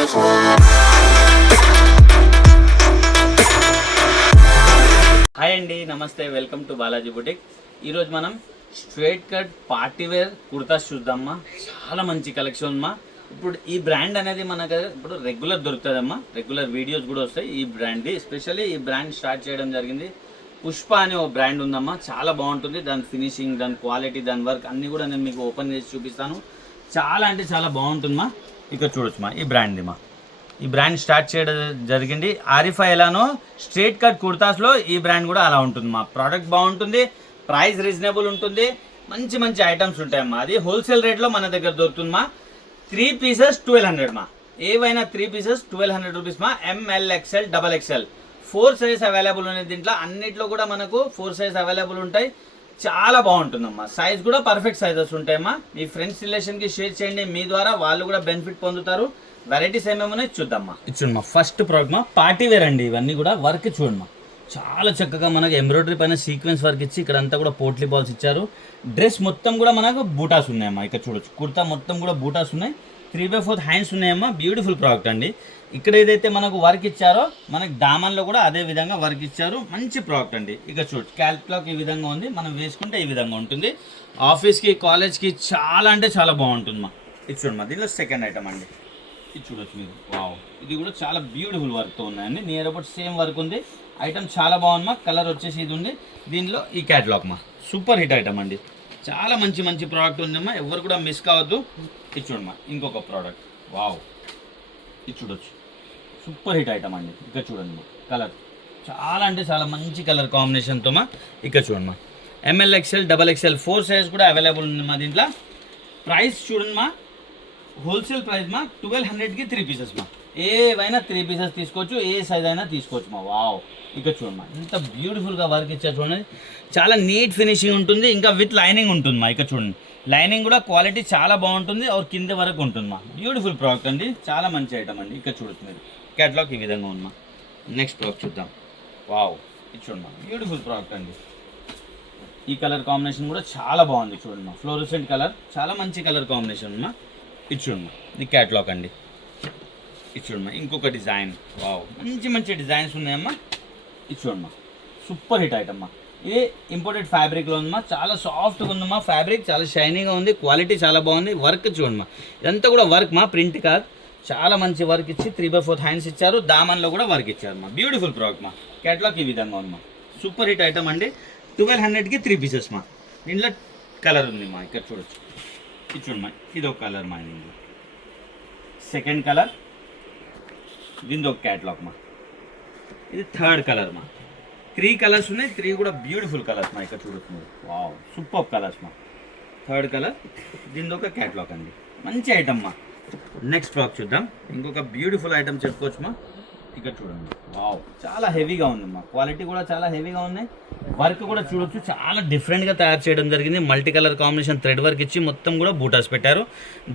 Hi అండి, నమస్తే, welcome to Balaji boutique. ఈరోజు మనం straight cut party wear kurtas చూద్దామా. చాలా మంచి కలెక్షన్ అమ్మా. ఇప్పుడు ఈ బ్రాండ్ అనేది మనకు ఇప్పుడు రెగ్యులర్ దొరుకుతుందమ్మా, రెగ్యులర్ వీడియోస్ కూడా వస్తాయి ఈ బ్రాండ్ది. ఎస్పెషల్లీ ఈ బ్రాండ్ స్టార్ట్ చేయడం జరిగింది. పుష్ప అనే ఒక బ్రాండ్ ఉందమ్మా, చాలా బాగుంటుంది. దాని ఫినిషింగ్, దాని క్వాలిటీ, దాని వర్క్ అన్నీ కూడా నేను మీకు ఓపెన్ చేసి చూపిస్తాను. చాలా అంటే చాలా బాగుంటుందమ్మా. ఇక్కడ చూడొచ్చుమా, ఈ బ్రాండ్దిమా. ఈ బ్రాండ్ స్టార్ట్ చేయడం జరిగింది. ఆరిఫా ఎలానో స్ట్రైట్ కట్ కుర్తాస్లో ఈ బ్రాండ్ కూడా అలా ఉంటుంది. మా ప్రోడక్ట్ బాగుంటుంది, ప్రైస్ రీజనబుల్ ఉంటుంది, మంచి మంచి ఐటమ్స్ ఉంటాయమ్మా. అది హోల్సేల్ రేట్లో మన దగ్గర దొరుకుతుందమ్మా. 3 పీసెస్ 1200 మా. ఏవైనా 3 పీసెస్ 1200 రూపీస్ మా. ML, XL, double XL 4 size available ఉన్నాయి. దీంట్లో అన్నిట్లో కూడా మనకు 4 సైజ్ అవైలబుల్ ఉంటాయి. చాలా బాగుంటుందమ్మా. సైజ్ కూడా పర్ఫెక్ట్ సైజెస్ ఉంటాయమ్మా. మీ ఫ్రెండ్స్ రిలేషన్కి షేర్ చేయండి, మీ ద్వారా వాళ్ళు కూడా బెనిఫిట్ పొందుతారు. వెరైటీస్ ఏమేమో చూద్దామా. చూడమ్మా, ఫస్ట్ ప్రోడక్ట్ మా పార్టీ వేర్ అండి. ఇవన్నీ కూడా వర్క్ చూడమ్మా, చాలా చక్కగా మనకు ఎంబ్రాయిడరీ పైన సీక్వెన్స్ వర్క్ ఇచ్చి ఇక్కడ అంతా కూడా పోట్లీ బాల్స్ ఇచ్చారు. డ్రెస్ మొత్తం కూడా మనకు బూటాస్ ఉన్నాయమ్మా. ఇక్కడ చూడొచ్చు, కుర్తా మొత్తం కూడా బూటాస్ ఉన్నాయి. 3/4 హ్యాండ్స్ ఉన్నాయమ్మా. బ్యూటిఫుల్ ప్రోడక్ట్ అండి. ఇక్కడ ఏదైతే మనకు వర్క్ ఇచ్చారో మనకి దామన్లో కూడా అదే విధంగా వర్క్ ఇచ్చారు. మంచి ప్రోడక్ట్ అండి. ఇక చూడొచ్చు, క్యాల్క్లాక్ ఈ విధంగా ఉంది. మనం వేసుకుంటే ఈ విధంగా ఉంటుంది. ఆఫీస్కి, కాలేజ్కి చాలా అంటే చాలా బాగుంటుంది మా. ఇది చూడమ్మా, దీనిలో సెకండ్ ఐటమ్ అండి. ఇది చూడొచ్చు మీరు. వావ్, ఇది కూడా చాలా బ్యూటిఫుల్ వర్క్తో ఉన్నాయండి. నియర్ అబౌట్ సేమ్ వర్క్ ఉంది. ఐటమ్ చాలా బాగుందమ్మా. కలర్ వచ్చేసి ఇది ఉంది. దీనిలో ఈ క్యాటలాగ్ మా సూపర్ హిట్ ఐటమ్ అండి. చాలా మంచి మంచి ప్రోడక్ట్ ఉందమ్మా. ఎవరు కూడా మిస్ కావద్దు. ఇది చూడమ్మా, ఇంకొక ప్రోడక్ట్. వావ్, ఇది చూడొచ్చు, సూపర్ హిట్ ఐటమ్ అండి. ఇక్కడ చూడండి, కలర్ చాలా అంటే చాలా మంచి కలర్ కాంబినేషన్తో మా. ఇక్కడ చూడమ్మా, ML, XL, double XL 4 size కూడా అవైలబుల్ ఉందమ్మా. దీంట్లో ప్రైస్ చూడండి మా, హోల్సేల్ ప్రైస్ మా 1200కి 3 పీసెస్ మా. ఏవైనా 3 పీసెస్ తీసుకోవచ్చు, ఏ సైజ్ అయినా తీసుకోవచ్చు మా. వావ్, ఇక్కడ చూడమ్మా, ఇంత బ్యూటిఫుల్గా వర్క్ ఇచ్చారు చూడండి. చాలా నీట్ ఫినిషింగ్ ఉంటుంది, ఇంకా విత్ లైనింగ్ ఉంటుంది మా. ఇక్కడ చూడండి, లైనింగ్ కూడా క్వాలిటీ చాలా బాగుంటుంది. और కింద వరకు ఉంటుంది మా. బ్యూటిఫుల్ ప్రోడక్ట్ అండి, చాలా మంచి ఐటమ్ అండి. ఇక్కడ చూడొచ్చు మీరు, క్యాటలాగ్ ఈ విధంగా ఉంది మా. నెక్స్ట్ ప్రోడక్ట్ చూద్దాం. వావ్, ఇది చూడమ్మా, బ్యూటిఫుల్ ప్రోడక్ట్ అండి. ఈ కలర్ కాంబినేషన్ కూడా చాలా బాగుంది. చూడమ్మా, ఫ్లోరోసెంట్ కలర్, చాలా మంచి కలర్ కాంబినేషన్ అమ్మా. ఇది చూడమ్మా, ఇది క్యాటలాగ్ అండి. ఇది చూడమ్మా, ఇంకొక డిజైన్. వావ్, మంచి మంచి డిజైన్స్ ఉన్నాయమ్మా. ఇది చూడమ్మా, సూపర్ హిట్ ఐటమ్మా. ఇది ఇంపోర్టెడ్ ఫ్యాబ్రిక్లో ఉందమ్మా. చాలా సాఫ్ట్గా ఉందమ్మా. ఫ్యాబ్రిక్ చాలా షైనీగా ఉంది, క్వాలిటీ చాలా బాగుంది. వర్క్ చూడమ్మా, ఇదంతా కూడా వర్క్ మా, ప్రింట్ కాదు. చాలా మంచి వర్క్ ఇచ్చి 3/4 హ్యాండ్స్ ఇచ్చారు. దామన్లో కూడా వర్క్ ఇచ్చారు మా. బ్యూటిఫుల్ ప్రోడక్ట్ మా. క్యాటలాగ్ ఈ విధంగా ఉంది మా. సూపర్ హిట్ ఐటమ్ అండి. 1200కి 3 పీసెస్ మా. దీంట్లో కలర్ ఉంది మా. ఇక్కడ చూడొచ్చు, ఇది చూడమ్మా, ఇది ఒక కలర్ మా. దీంట్లో సెకండ్ కలర్, దీనిది ఒక క్యాటలాగ్ మా. ఇది థర్డ్ కలర్ మా. 3 కలర్స్ ఉన్నాయి. 3 కూడా బ్యూటిఫుల్ కలర్స్ మా. ఇక్కడ చూడొచ్చు, వావ్, సూపర్ కలర్స్ మా. థర్డ్ కలర్, దీనిది ఒక క్యాటలాగ్ అండి. మంచి ఐటమ్ మా. నెక్స్ట్ ప్రోడక్ట్ చూద్దాం. ఇంకొక బ్యూటిఫుల్ ఐటమ్ చెప్పుకోవచ్చు మా. ఇక్కడ చూడండి, వావ్, చాలా హెవీగా ఉందమ్మా. క్వాలిటీ కూడా చాలా హెవీగా ఉన్నాయి. వర్క్ కూడా చూడొచ్చు, చాలా డిఫరెంట్గా తయారు చేయడం జరిగింది. Multi colour combination thread work ఇచ్చి మొత్తం కూడా బూటాస్ పెట్టారు.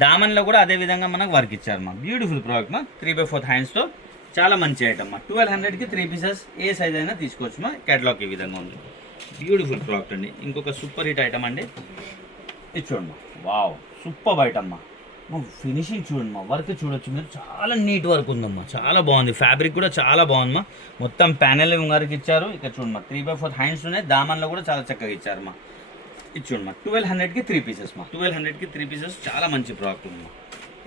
దామన్లో కూడా అదే విధంగా మనకు వర్క్ ఇచ్చారు మా. బ్యూటిఫుల్ ప్రోడక్ట్ మా. 3/4 హ్యాండ్స్తో చాలా మంచి ఐటమ్ మా. 1200కి 3 పీసెస్, ఏ సైజ్ అయినా తీసుకోవచ్చు మా. క్యాటలాగ్ ఈ విధంగా ఉంది. బ్యూటిఫుల్ ప్రోడక్ట్ అండి. ఇంకొక సూపర్ హిట్ ఐటమ్ అండి. ఇది చూడమ్మా, వావ్, సూపర్ ఐటమ్ మా. ఫినిషింగ్ చూడమ్మా, వర్క్ చూడొచ్చు మీరు, చాలా నీట్ వర్క్ ఉందమ్మా. చాలా బాగుంది. ఫ్యాబ్రిక్ కూడా చాలా బాగుందమ్మా. మొత్తం ప్యానెల్ వర్క్ ఇచ్చారు. ఇక్కడ చూడమ్మా, 3/4 హ్యాండ్స్ ఉన్నాయి. దామన్లో కూడా చాలా చక్కగా ఇచ్చారు మా. ఇది చూడమ్మా, 1200కి 3 పీసెస్ మా. 1200కి 3 పీసెస్, చాలా మంచి ప్రోడక్ట్ ఉందమ్మా.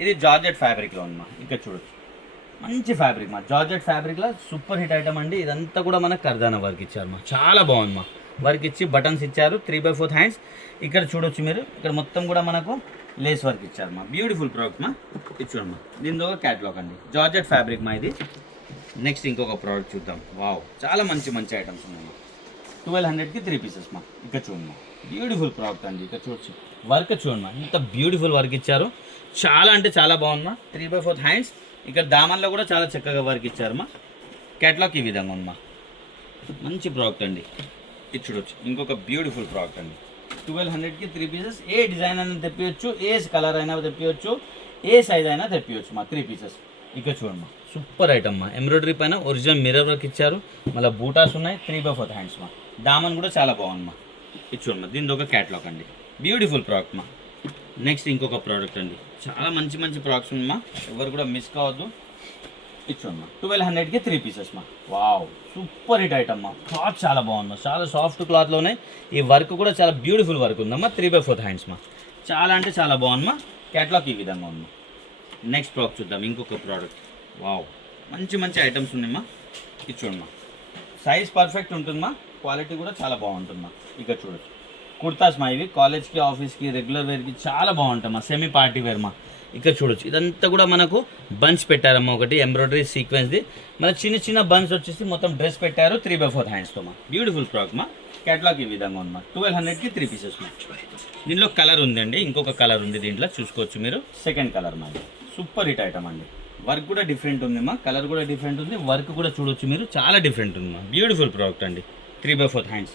ఇది జార్జెట్ ఫ్యాబ్రిక్లో ఉందమ్మా. ఇక్కడ చూడొచ్చు, మంచి ఫ్యాబ్రిక్ మా. జార్జెట్ ఫ్యాబ్రిక్లో సూపర్ హిట్ ఐటమ్ అండి. ఇదంతా కూడా మనకు కర్దానా వర్క్ ఇచ్చారు మా. చాలా బాగుంది మా. వర్క్ ఇచ్చి బటన్స్ ఇచ్చారు. 3/4 హ్యాండ్స్. ఇక్కడ చూడొచ్చు మీరు, ఇక్కడ మొత్తం కూడా మనకు లేస్ వర్క్ ఇచ్చారు మా. బ్యూటిఫుల్ ప్రోడక్ట్ మా. ఇది చూడమ్మా, దీనిలో ఒక క్యాటలాగ్ అండి. జార్జెట్ ఫ్యాబ్రిక్ మా ఇది. నెక్స్ట్ ఇంకొక ప్రోడక్ట్ చూద్దాం. వావ్, చాలా మంచి మంచి ఐటమ్స్ ఉన్నాయి. 1200కి 3 పీసెస్ మా. ఇక్కడ చూడమ్మా, బ్యూటిఫుల్ ప్రోడక్ట్ అండి. ఇక్కడ చూడొచ్చు, వర్క్ చూడమ్మా, ఇంత బ్యూటిఫుల్ వర్క్ ఇచ్చారు. చాలా అంటే చాలా బాగుందమ్మా. 3/4 హ్యాండ్స్. ఇక్కడ దామన్లో కూడా చాలా చక్కగా వర్క్ ఇచ్చారు మా. క్యాటలాగ్ ఈ విధంగా ఉందమ్మా. మంచి ప్రోడక్ట్ అండి. ఇది చూడొచ్చు, ఇంకొక బ్యూటిఫుల్ ప్రోడక్ట్ అండి. 1200కి 3 పీసెస్, ఏ డిజైన్ అయినా తెప్పియచ్చు, ఏ కలర్ అయినా తెప్పియచ్చు, ఏ సైజ్ అయినా తెప్పియచ్చు మా. 3 పీసెస్. ఇక్కడ చూడమ్మా, సూపర్ ఐటమ్ మా. ఎంబ్రాయిడరీ పైన ఒరిజినల్ మిర్రర్ వర్క్ ఇచ్చారు. మళ్ళీ బూటాస్ ఉన్నాయి. 3/4 హ్యాండ్స్ మా. దామన్ కూడా చాలా బాగుంది మా. ఇది చూడమ్మా, దీనిది ఒక క్యాటలాగ్ అండి. బ్యూటిఫుల్ ప్రోడక్ట్ మా. నెక్స్ట్ ఇంకొక ప్రోడక్ట్ అండి. చాలా మంచి మంచి ప్రోడక్ట్స్ ఉందమ్మా, ఎవరు కూడా మిస్ కావద్దు. ఇచ్చోమ్మా 1200కి 3 పీసెస్ మా. వావ్ సూపర్ హిట్ ఐటమ్ మా. క్లాత్ చాలా బాగుంది, చాలా సాఫ్ట్ క్లాత్లోనే ఈ వర్క్ కూడా చాలా బ్యూటిఫుల్ వర్క్ ఉందమ్మా. 3/4 హ్యాండ్స్ మా. చాలా అంటే చాలా బాగుందమ్మా. క్యాట్లాగ్ ఈ విధంగా ఉందమ్మా. నెక్స్ట్ ప్రోడక్ట్ చూద్దాం, ఇంకొక ప్రోడక్ట్. వావ్ మంచి మంచి ఐటమ్స్ ఉన్నాయమ్మా. ఇచ్చోమ్మా సైజ్ పర్ఫెక్ట్ ఉంటుందమ్మా, క్వాలిటీ కూడా చాలా బాగుంటుందమ్మా. ఇక్కడ చూడొచ్చు కుర్తాస్ మా. ఇవి కాలేజ్కి, ఆఫీస్కి, రెగ్యులర్ వేర్కి చాలా బాగుంటాయమ్మా. సెమీ పార్టీ వేర్ మా. ఇక్కడ చూడొచ్చు ఇదంతా కూడా మనకు బంచ్ పెట్టారమ్మా. ఒకటి ఎంబ్రాయిడరీ సీక్వెన్స్ది, మన చిన్న చిన్న బంచ్ వచ్చేసి మొత్తం డ్రెస్ పెట్టారు 3/4 హ్యాండ్స్తో మా. బ్యూటిఫుల్ ఫ్రాక్ మా. క్యాట్లాగ్ ఈ విధంగా ఉంది మా. 1200కి 3 పీసెస్ మా. దీనిలో కలర్ ఉందండి, ఇంకొక కలర్ ఉంది దీంట్లో చూసుకోవచ్చు మీరు. సెకండ్ కలర్ మా. సూపర్ హిట్ ఐటమ్ అండి. వర్క్ కూడా డిఫరెంట్ ఉంది మా, కలర్ కూడా డిఫరెంట్ ఉంది, వర్క్ కూడా చూడొచ్చు మీరు, చాలా డిఫరెంట్ ఉంది మా. బ్యూటిఫుల్ ప్రోడక్ట్ అండి. 3/4 హ్యాండ్స్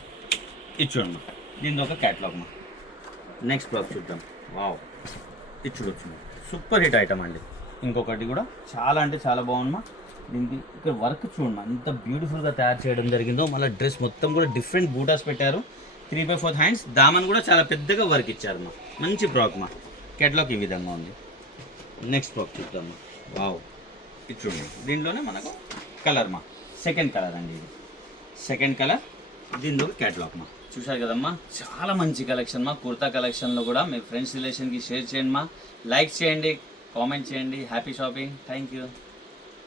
ఇది చూడమ్మా. దీని ఒక క్యాట్లాగ్ మా. నెక్స్ట్ ప్రోడక్ట్ చూద్దాం. వావ్ ఇది చూడొచ్చు మా. సూపర్ హిట్ ఐటమ్ అండి. ఇంకొకటి కూడా చాలా అంటే చాలా బాగుందమ్మా. దీనికి ఇక్కడ వర్క్ చూడమ్మా ఎంత బ్యూటిఫుల్గా తయారు చేయడం జరిగిందో. మళ్ళీ డ్రెస్ మొత్తం కూడా డిఫరెంట్ బూటాస్ పెట్టారు. 3/4 హ్యాండ్స్, దామన్ కూడా చాలా పెద్దగా వర్క్ ఇచ్చారు మా. మంచి ప్రోడక్ట్ మా. క్యాట్లాగ్ ఈ విధంగా ఉంది. నెక్స్ట్ ప్రోడక్ట్ చూద్దామా. వావ్ ఇది చూడండి, దీంట్లోనే మనకు కలర్ మా. సెకండ్ కలర్ అండి ఇది. సెకండ్ కలర్, దీనిలో క్యాట్లాగ్ మా. చూశారు కదమ్మా, చాలా మంచి కలెక్షన్ మా. కుర్తా కలెక్షన్లో కూడా మీ ఫ్రెండ్స్ రిలేషన్కి షేర్ చేయండి మా. లైక్ చేయండి, కామెంట్ చేయండి. Happy shopping. Thank you.